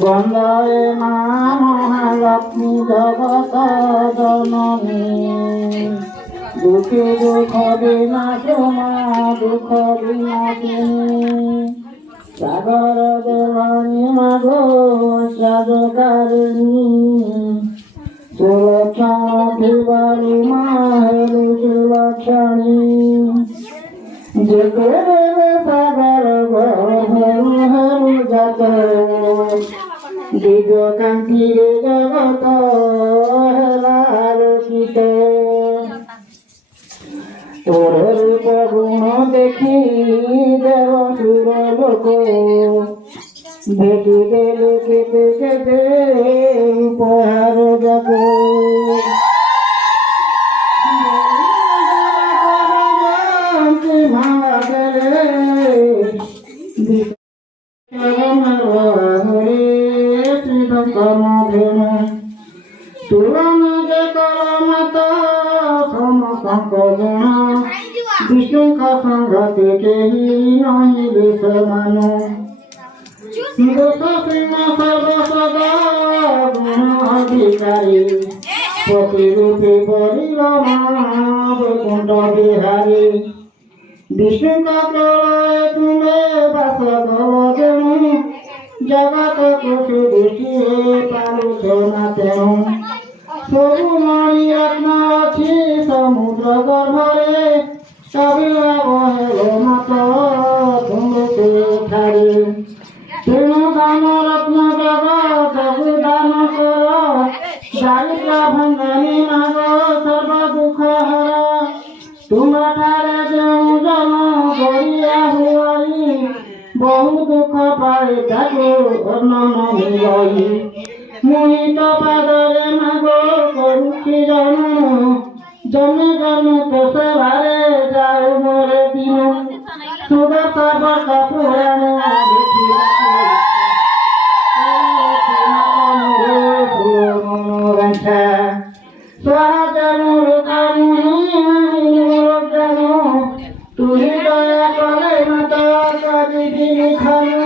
বন্দে মা মহালক্ষ্মী জগত জননী দুঃখে দুঃখ বিনাশ মা দুঃখ বিনাশিনী সাগর দেবানী মাগো সাধকারিণী সুলক্ষণ দিবালী মা হেলু সুলক্ষণী যেতে দেবে সাগর হেলু হেলু যাত দিব্য কান্তিরে জগত হেলা আলোকিত তোর রূপ গুণ দেখি দেব সুর লোক দেখি দেলু কেতে কেতে উপহার যাব ভাঙা গেলে তুলনা যে কর মত সমস্ত গুণ বিষ্ণুଙ୍କ ସଂଗତି କେହି ନହିବେ ସମାନ ଦୋଷ ସିଂହ ସର୍ବସଦା ଗୁଣ ଅଧିକାରୀ ପତି ରୂପେ ବରିବ ମା ବୈକୁଣ୍ଠ ବିହାରୀ ବିଷ୍ଣୁଙ୍କ ପ୍ରଳୟ ତୁମେ ବାସ କର ଯେଣୁ ଜଗତକୁ ସୁଦୃଷ୍ଟିରେ ପାରୁଛ ନା ତେଣୁ ସବୁ ମଣି ରତ୍ନ ଅଛି ସମୁଦ୍ର ଗର୍ଭରେ ଆବିର୍ଭାବ ହେବ ମତ ତୁମକୁ ଠାରେ ତେଣୁ ଦାନ ରତ୍ନ ଜଗତକୁ ଦାନ କର ଦାରିଦ୍ର୍ୟ ଭଙ୍ଗନୀ ମାଗ ସର୍ବ ଦୁଃଖ ହର ତୁମଠାରେ ଯେଉଁ ଜନ ଗରିଆ ହୁଆଇ ବହୁ ଦୁଃଖ ପାଏ ତାକୁ ଅନନ ମିଳଇ ମୋହିତ ପାଦରେ ମାଗ କରୁଛି ଜନ ଜମି ଜମି ସେବାରେ ଯାଉ ମୋର ଦିନ ସୁଦର୍ଶା ବର୍ଷ ପୁରାଣ ସ୍ୱରାଜ ମୋର ତୁହି ଦୟା କଲେ ମତ କରିବି ଖାନ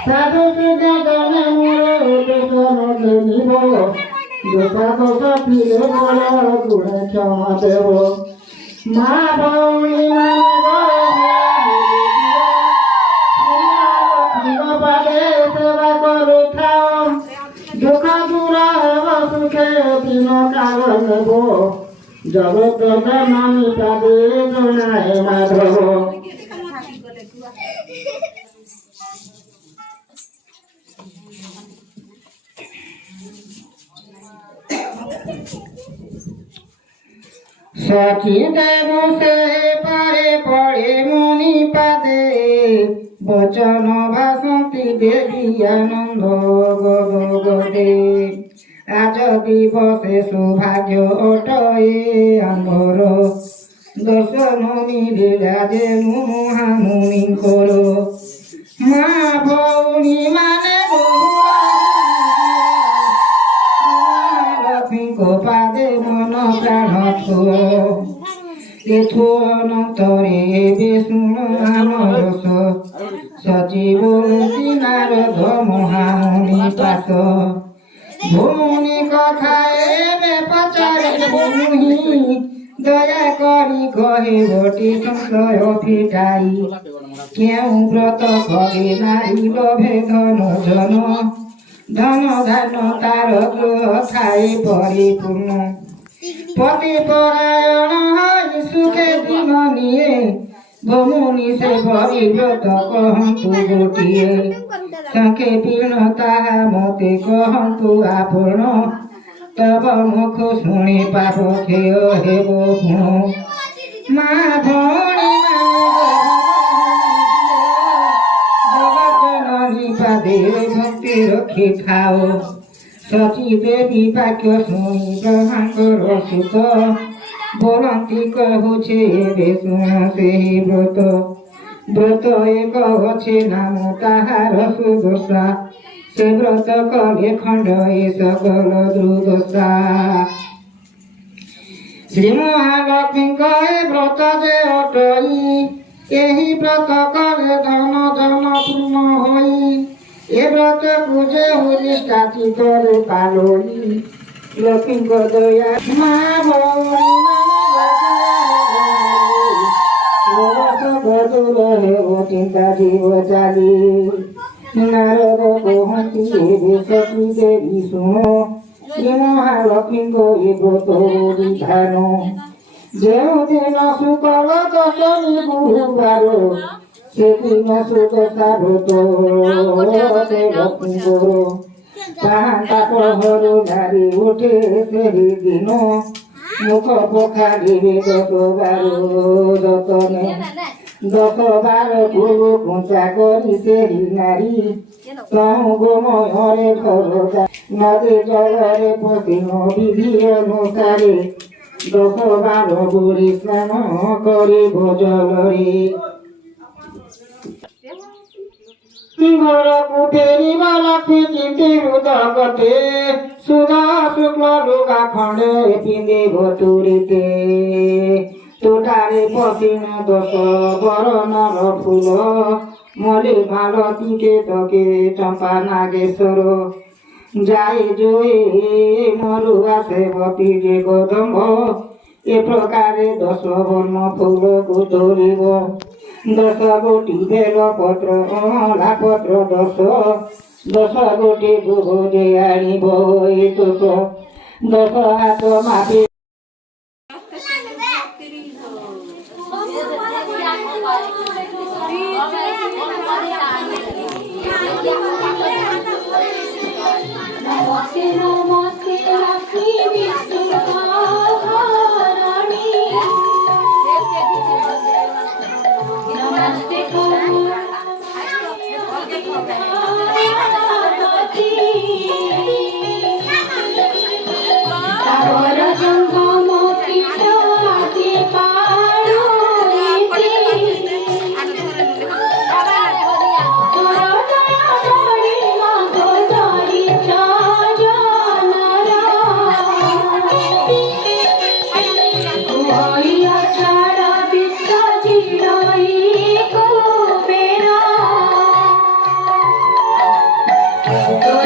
ସାଧୁ ସୁଧା ଜଣେ ମୋର ଦେଶନ ଘେନିବ ଦୋଷା ଦୋଷ ଫିରେ ବଳ ଗୁଣ କ୍ଷମା ଦେବ ମା ଭଉଣୀ ମାନେ ପାଦେ ସେବା କରୁଥାଅ ଦୁଃଖ ଦୂର ହେବ ସୁଖେ ଦିନ କାଳ ନେବ ଜଗତ ମାନି ପାଦେ ଜଣାଏ ମାଧବ সখী দেব সে পারে পড়ে মুনি পাদে বচন ভাসন্তি দেবী আনন্দ গদে আজ দিবসে সৌভাগ্য অটয়ে আম্বর দর্শন মিলিলা যে মুহানুনি করো মা ভৌনি মানে লক্ষ্মীଙ୍କ পাদে মন প্রাণ থুଅ এথু অনন্তরে ଏବେ ଶୁଣ ଆମ ଯଶ ସଚିବ ନାରଦ ମହାମୁନି ପାଶ ଭଉଣୀ କଥା ଏବେ ପଚାରେ ମୁହିଁ ଦୟା କରି କହିବଟି ସଂଶୟ ଫିଟାଇ କେଉଁ ବ୍ରତ କରେ ନାରୀ ଲୋଭେ ଧନ ଜନ ଧନ ଧାନ ତାର ଗୃହ ଥାଏ ପରିପୂର୍ଣ୍ଣ পতি পরায়ণ হয় সুখে দিন নিয়ে ভৌমুনি সে পরিব্রত কহন্তু গোটিয়ে সংখ্যে পীর্ণ তাহা মতে কহন্তু আপন তব মুখ শুনি পাপ ক্ষয় হেব গুণ মা ভৌণী জগৎ পাদে ভক্তি রক্ষি খাও সচী দেবী বাক্য শুনি ব্রহ্মাঙ্কর সুত বলন্তি কহুছে ଏବେ ଶୁଣ ସେହି ବ୍ରତ ବ୍ରତ ଏକ ଅଛି ନାମ ତାହାର ସୁଦଶା ସେ ବ୍ରତ କଲେ ଖଣ୍ଡ ଏ ସକଳ ଦୁର୍ଦଶା ଶ୍ରୀ ମହାଲକ୍ଷ୍ମୀଙ୍କ ଏ ବ୍ରତ ଯେ ଅଟଇ ଏହି ବ୍ରତ କଲେ ଧନ ଜନ ପୂର୍ଣ୍ଣ ହୋଇ ଏ ବ୍ରତକୁ ଯେ ନିଷ୍ଠା ଚିତ୍ତରେ ପାଲୋଇ ଲକ୍ଷ୍ମୀଙ୍କ ଦୟା ମା ଭଉଣୀ ଚିନ୍ତା ଯିବ ଚାଲି ନାରଦ କହନ୍ତି ଏବେ ସତୀ ଦେବୀ ଶୁଣ ଶ୍ରୀ ମହାଲକ୍ଷ୍ମୀଙ୍କ ଏ ବ୍ରତ ବିଧାନ ଯେଉଁଦିନ ଶୁକ୍ଳ ଦଶମୀ ଗୁରୁବାର সেদিন সুদশা ব্রত লক্ষ্মীঙ্কর তাহাতা প্রহর নারী উঠে সেই দিন মুখ পখারিবে 10 যতনে 10 গুরু কুঞ্চা করি সেই নারী তহু গোময়রে ঘর নদী জলরে পশিন বিধি অনুসারে 10 গুড়ি স্নান করিব জলরে ঘরକୁ ଫେରିବା ଲକ୍ଷ୍ମୀ ଚିନ୍ତି ହୃଦଗତେ ସୁଧା ଶୁକ୍ଳ ଲୁଗା ଖଣ୍ଡେ ପିନ୍ଧିବ ତୁରିତେ ତୋଟାରେ ପଶିନ 10 ବରଣର ଫୁଲ ମଲି ମାଳତୀ କେତକେ ଚମ୍ପା ନାଗେଶ୍ୱର ଯାଏ ଜୋଏ ମରୁ ଆସେ ବତି ଯେ କଦମ୍ବ ଏ ପ୍ରକାରେ 10 ବର୍ଣ୍ଣ ଫୁଲକୁ ଧରିବ 10 ଗୋଟି ବେଲ ପତ୍ର ଅଁଳା ପତ୍ର 10 ଗୋଟି ଦୁବ ଯେ ଆଣିବ ଏ ତୁଷ 10 ହାତ ମାପି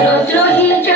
Rudrohi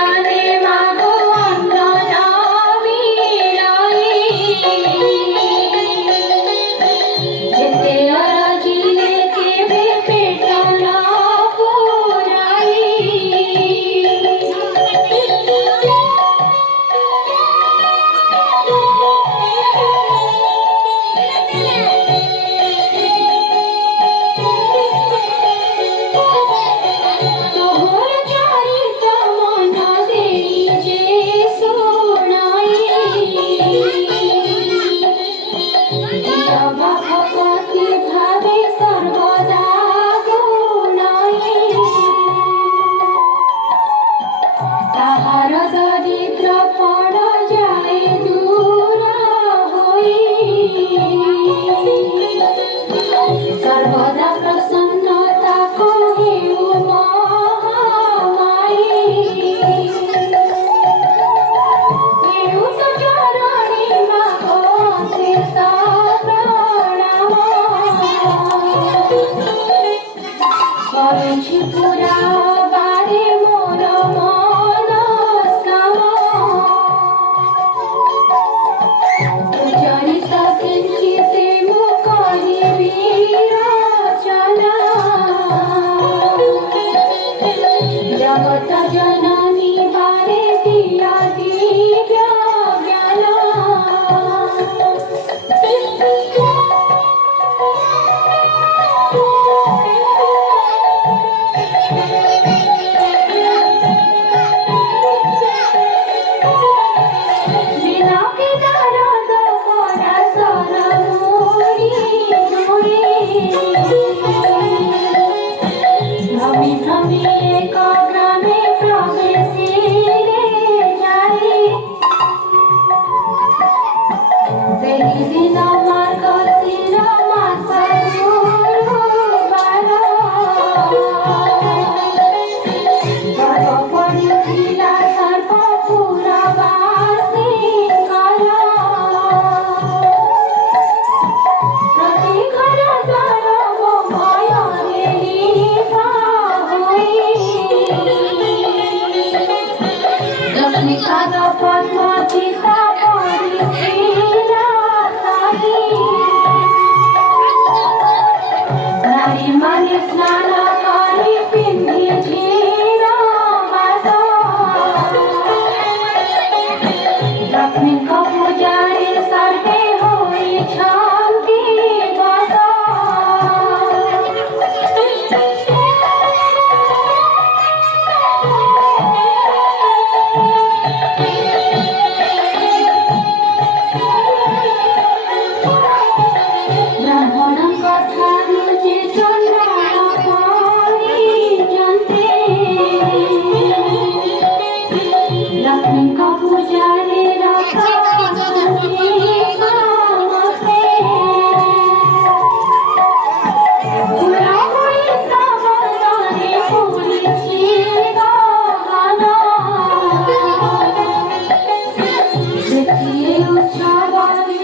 সর্বদা প্রসন্নতা কহিও মহামায়ী কেউ তো চরণে মাগো শিষ প্রণাম করছি পুরা বারে মোর মনস্কাম উচ্চারিত কিঞ্চিতে মু করিবি রচনা জগত জননী বারে দিয়া দিব্য জ্ঞান বিনাকি নারদ করা সরমুড়ি মুড়ি ভ্রমি ভ্রমি এক গ্রামে প্রবেশিলে যাই সেই দিন মার্গশির মাস গুরুবার গর্ভ পড়িছিলা সর্বপুরবাসী কর প্রতি ঘর দ্বার ভୟରେ লিপা হই লক্ষ্মীকান্ত পদ্ম চিতা পড়িছিলা সাই নারী মানে স্নান করে পিন্ধিছিল বাস লক্ষ্মীଙ୍କ ପୂଜାରେ ସର୍ବେ ହୋଇଛନ୍ତି ବସ ବ୍ରାହ୍ମଣଙ୍କ ଠାରୁ ଯେ ଚଣ୍ଡାଳ କରିଛନ୍ତି ଲକ୍ଷ୍ମୀଙ୍କ ପୂଜାରେ ରଖନ୍ତି ସମସ୍ତେ ପୁରା ହୋଇ ସମୟରେ ପୁରିଛି ଗଗନ ଦେଖିଏ ଉତ୍ସବରେ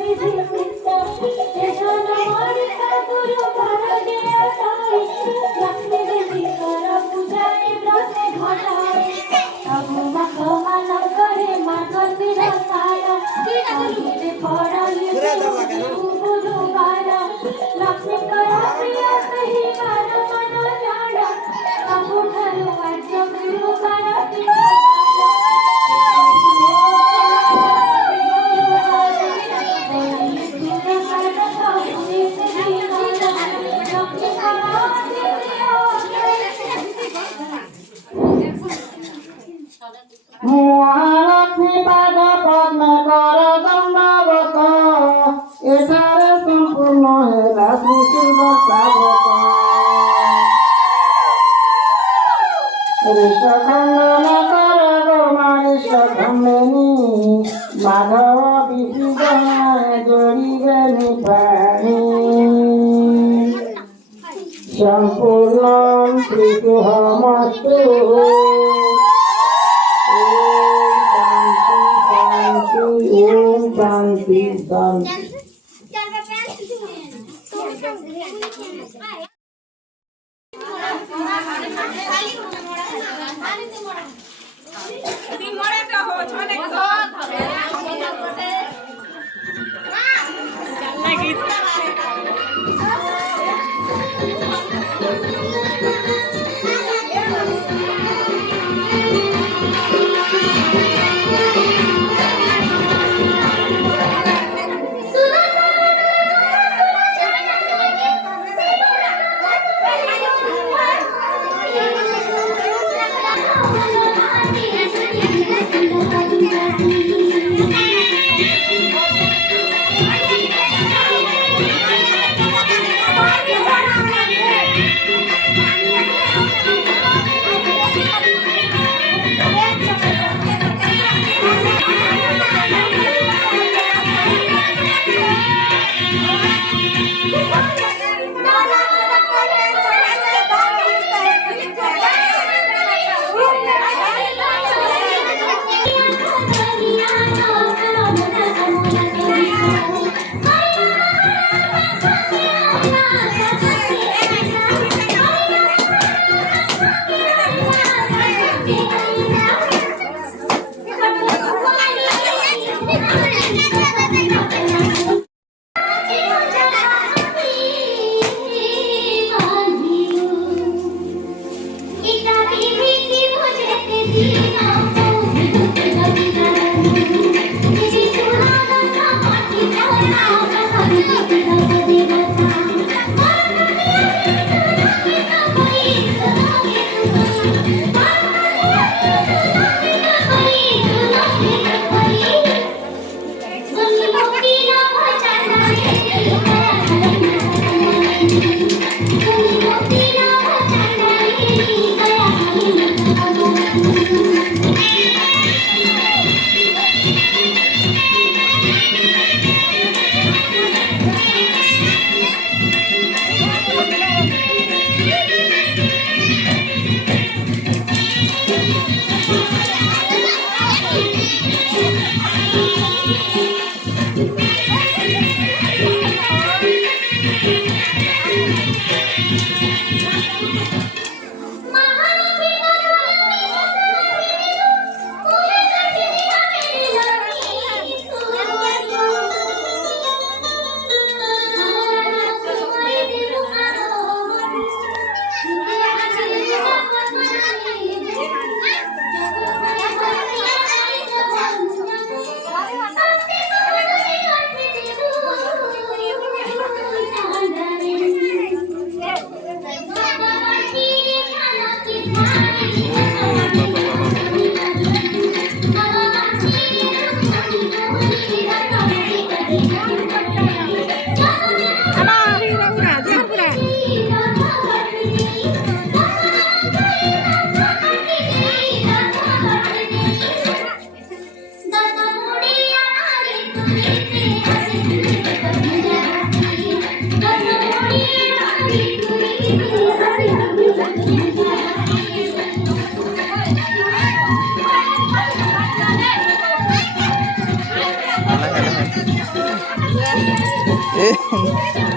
ବିବିଧ মহালক্ষ্মী পাদ পদ্মে কর দণ্ডবত এଠାରେ সম্পূর্ণ ହେଲା ସୃଷ୍ଟିର ସ୍ୱାଗତ ঋଷ ଖଣ୍ଡନ କର ଗୋମାଣିଷ ଖଣ୍ଡେନି ମାଧବ ବିଶୁଦ୍ଧ ଯୋଡ଼ିବେନି ପାଣି ସମ୍ପୂର୍ଣ୍ଣ శ్రీగృహమస్తు ఓం శాంతి శాంతి. Eh